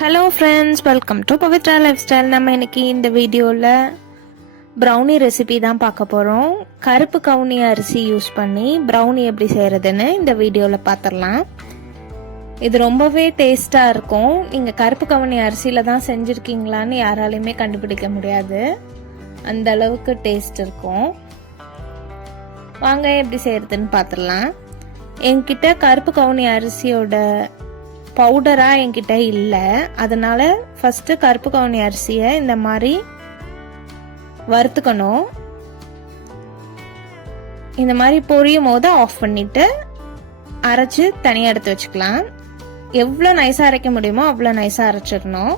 Hello friends, welcome to Pavithra life style. நம்ம இன்னைக்கு இந்த வீடியோவில் ப்ரௌனி ரெசிபி தான் பார்க்க போகிறோம். கருப்பு கவுனி அரிசி யூஸ் பண்ணி ப்ரௌனி எப்படி செய்கிறதுன்னு இந்த வீடியோவில் பார்த்துடலாம். இது ரொம்பவே டேஸ்ட்டாக இருக்கும். நீங்கள் கருப்பு கவுனி அரிசியில் தான் செஞ்சுருக்கீங்களான்னு யாராலையுமே கண்டுபிடிக்க முடியாது, அந்த அளவுக்கு டேஸ்ட் இருக்கும். வாங்க எப்படி செய்கிறதுன்னு பார்த்துடலாம். என்கிட்ட கருப்பு கவுனி அரிசியோட பவுடரா என்கிட்ட இல்லை, அதனால ஃபர்ஸ்ட் கருப்பு கவுனி அரிசியை இந்த மாதிரி வறுத்துக்கணும். இந்த மாதிரி பொரியும் போது ஆஃப் பண்ணிட்டு அரைச்சு தனியாக எடுத்து வச்சுக்கலாம். எவ்வளோ நைஸாக அரைக்க முடியுமோ அவ்வளோ நைஸாக அரைச்சிடணும்.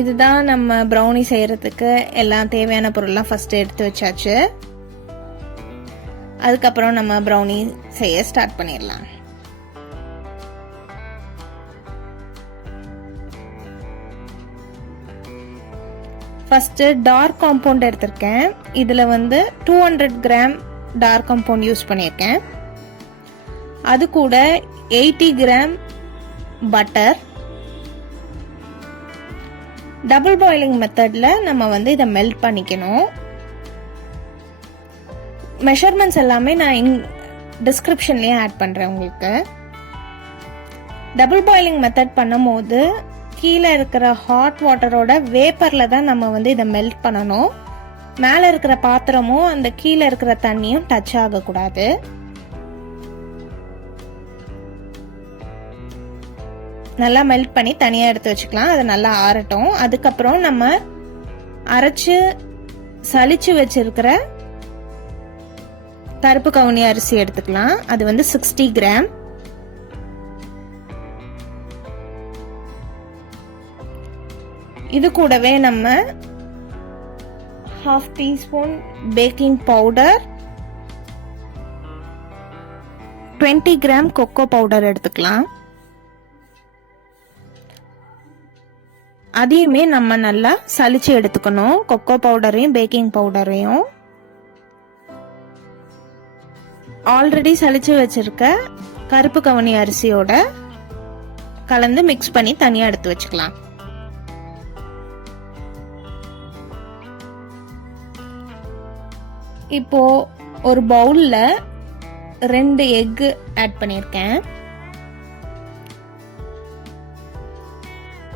இதுதான் நம்ம ப்ரௌனி செய்யறதுக்கு எல்லாம் தேவையான பொருள்லாம் ஃபர்ஸ்ட் எடுத்து வச்சாச்சு. அதுக்கப்புறம் நம்ம ப்ரௌனி செய்ய ஸ்டார்ட் பண்ணிடலாம். ஃபர்ஸ்ட் டார்க் காம்பவுண்ட் எடுத்திருக்கேன். இதுல 200 கிராம் டார்க் காம்பவுண்ட் யூஸ் பண்ணியிருக்கேன். அது கூட 80 கிராம் பட்டர். டபுள் பாயிலிங் மெத்தட்ல நம்ம இதை மெல்ட் பண்ணிக்கணும். மெஷர்மெண்ட்ஸ் எல்லாமே நான் டிஸ்கிரிப்ஷன்லயே ஆட் பண்றேன் உங்களுக்கு. டபுள் பாயிலிங் மெத்தட் பண்ணும்போது கீழே இருக்கிற ஹாட் வாட்டரோட வேப்பர்ல தான் நம்ம இதை மெல்ட் பண்ணணும். மேல இருக்கிற பாத்திரமும் அந்த கீழே இருக்கிற தண்ணியும் டச் ஆகக்கூடாது. நல்லா மெல்ட் பண்ணி தனியா எடுத்து வச்சுக்கலாம். அது நல்லா ஆறட்டும். அதுக்கப்புறம் நம்ம அரைச்சு சலிச்சு வச்சிருக்கிற கருப்பு கவுனி அரிசி எடுத்துக்கலாம். அது 60 கிராம். இது கூடவே நம்ம 1/2 teaspoon baking powder, 20 gram cocoa powder எடுத்துக்கலாம். அதையுமே நம்ம நல்லா சலிச்சு எடுத்துக்கணும், கொக்கோ பவுடரையும் பேக்கிங் பவுடரையும். ஆல்ரெடி சலிச்சு வச்சிருக்க கருப்பு கவுனி அரிசியோட கலந்து மிக்ஸ் பண்ணி தனியா எடுத்து வச்சுக்கலாம். இப்போ ஒரு பவுல்ல 2 எக் ஆட் பண்ணிருக்கேன்.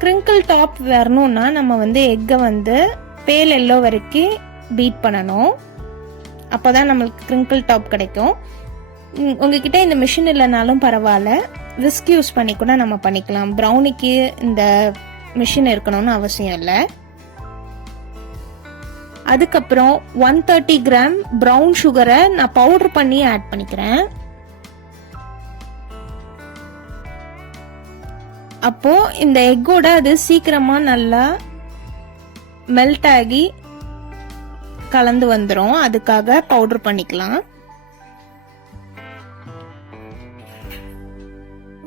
கிரிங்கிள் டாப் வரணும்னா நம்ம எக்கை பேல் எல்லோ வரைக்கும் பீட் பண்ணணும். அப்போதான் நம்மளுக்கு கிரிங்கிள் டாப் கிடைக்கும். உங்ககிட்ட இந்த மிஷின் இல்லைனாலும் பரவாயில்ல, விஸ்க் யூஸ் பண்ணி கூட நம்ம பண்ணிக்கலாம். ப்ரௌனிக்கு இந்த மிஷின் இருக்கணும்னு அவசியம் இல்லை. அதுக்கப்புறம் 130 கிராம் ப்ரௌன் சுகரை நான் பவுடர் பண்ணி ஆட் பண்ணிக்கிறேன். அப்போ இந்த எக்கோட அது சீக்கிரமா நல்லா மெல்ட் ஆகி கலந்து வந்துடும். அதுக்காக பவுடர் பண்ணிக்கலாம்.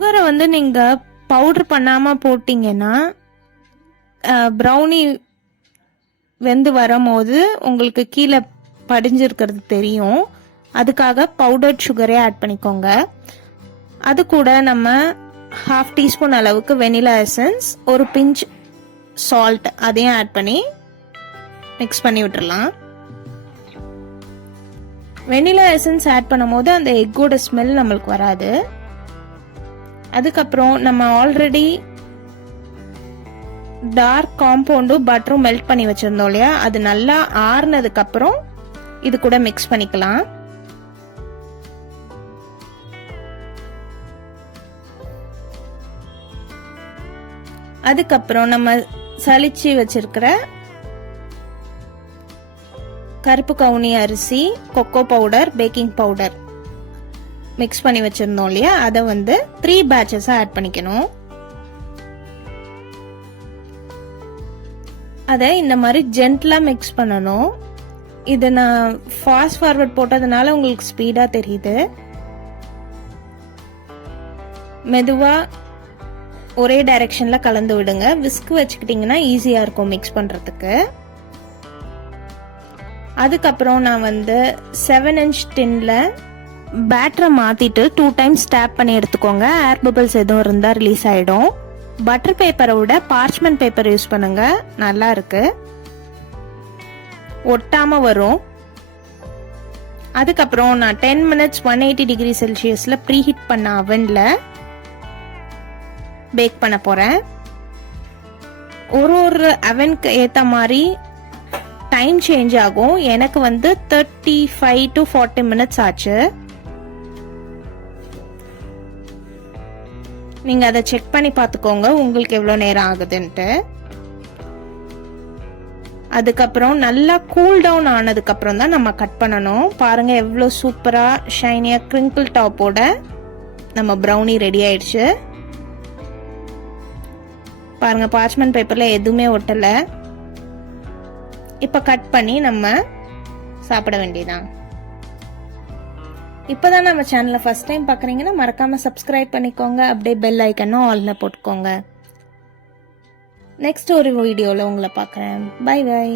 சுகரை நீங்க பவுடர் பண்ணாம போட்டீங்கன்னா ப்ரௌனி வெந்து வரும்போது உங்களுக்கு கீழே படிஞ்சிருக்கிறது தெரியும். அதுக்காக பவுடர்ட் சுகரே ஆட் பண்ணிக்கோங்க. அது கூட நம்ம 1/2 டீஸ்பூன் அளவுக்கு வெனிலா எசன்ஸ், ஒரு பிஞ்ச் சால்ட் அதையும் ஆட் பண்ணி மிக்ஸ் பண்ணி விட்டுறலாம். வெனிலா எசன்ஸ் ஆட் பண்ணும் போது அந்த எக்கோட ஸ்மெல் நம்மளுக்கு வராது. அதுக்கப்புறம் நம்ம ஆல்ரெடி டார்க் காம்பவுண்டும் பட்டரும் மெல்ட் பண்ணி வச்சிருந்தோம் இல்லையா, அது நல்லா ஆறுனதுக்கு அப்புறம் இது கூட மிக்ஸ் பண்ணிக்கலாம். அதுக்கப்புறம் நம்ம சலிச்சு வச்சிருக்கிற கருப்பு கவுனி அரிசி, cocoa powder, baking powder mix பண்ணி வச்சிருந்தோம் இல்லையா, அதை 3 பேட்சஸா ஆட் பண்ணிக்கணும். அதை இந்த மாதிரி ஜென்ட்லா மிக்ஸ் பண்ணணும். இது நான் ஃபாஸ்ட் ஃபார்வர்ட் போட்டதுனால உங்களுக்கு ஸ்பீடா தெரியுது. மெதுவா ஒரே டைரக்ஷன்ல கலந்து விடுங்க. விஸ்க் வச்சுக்கிட்டீங்கன்னா ஈஸியா இருக்கும் மிக்ஸ் பண்றதுக்கு. அதுக்கப்புறம் நான் 7 இன்ச் டின்ல பேட்டரை மாற்றிட்டு 2 டைம்ஸ் டேப் பண்ணி எடுத்துக்கோங்க. ஏர் பபிள்ஸ் எதுவும் இருந்தால் ரிலீஸ் ஆகிடும். பட்டர் பேப்பரை விட பார்ச்மெண்ட் பேப்பர் யூஸ் பண்ணுங்க, நல்லா இருக்கு, ஒட்டாமல் வரும். அதுக்கப்புறம் நான் 10 மினிட்ஸ் 180 டிகிரி செல்சியஸில் ப்ரீஹீட் பண்ண அவனில் பேக் பண்ண போகிறேன். ஒரு அவனுக்கு ஏற்ற மாதிரி டைம் சேஞ்ச் ஆகும். எனக்கு 35 to 40 மினிட்ஸ் ஆச்சு. நீங்க அதை செக் பண்ணி பார்த்துக்கோங்க உங்களுக்கு எவ்வளோ நேரம் ஆகுதுன்ட்டு. அதுக்கப்புறம் நல்லா கூல் டவுன் ஆனதுக்கு அப்புறம் தான் நம்ம கட் பண்ணணும். பாருங்க எவ்வளோ சூப்பரா ஷைனியா கிரிங்கிள் டாப்போட நம்ம ப்ரௌனி ரெடி ஆயிடுச்சு. பாருங்க பார்ச்மெண்ட் பேப்பர்ல எதுவுமே ஒட்டல. இப்ப கட் பண்ணி நம்ம சாப்பிட வேண்டியதான். இப்பதான் நம்ம சேனலை ஃபர்ஸ்ட் டைம் பாக்குறீங்கன்னா மறக்காம சப்ஸ்கிரைப் பண்ணிக்கோங்க. அப்படியே பெல் ஐக்கனும் ஆல்ல போட்டுக்கோங்க. நெக்ஸ்ட் ஒரு வீடியோல உங்களை பார்க்குறேன். Bye by.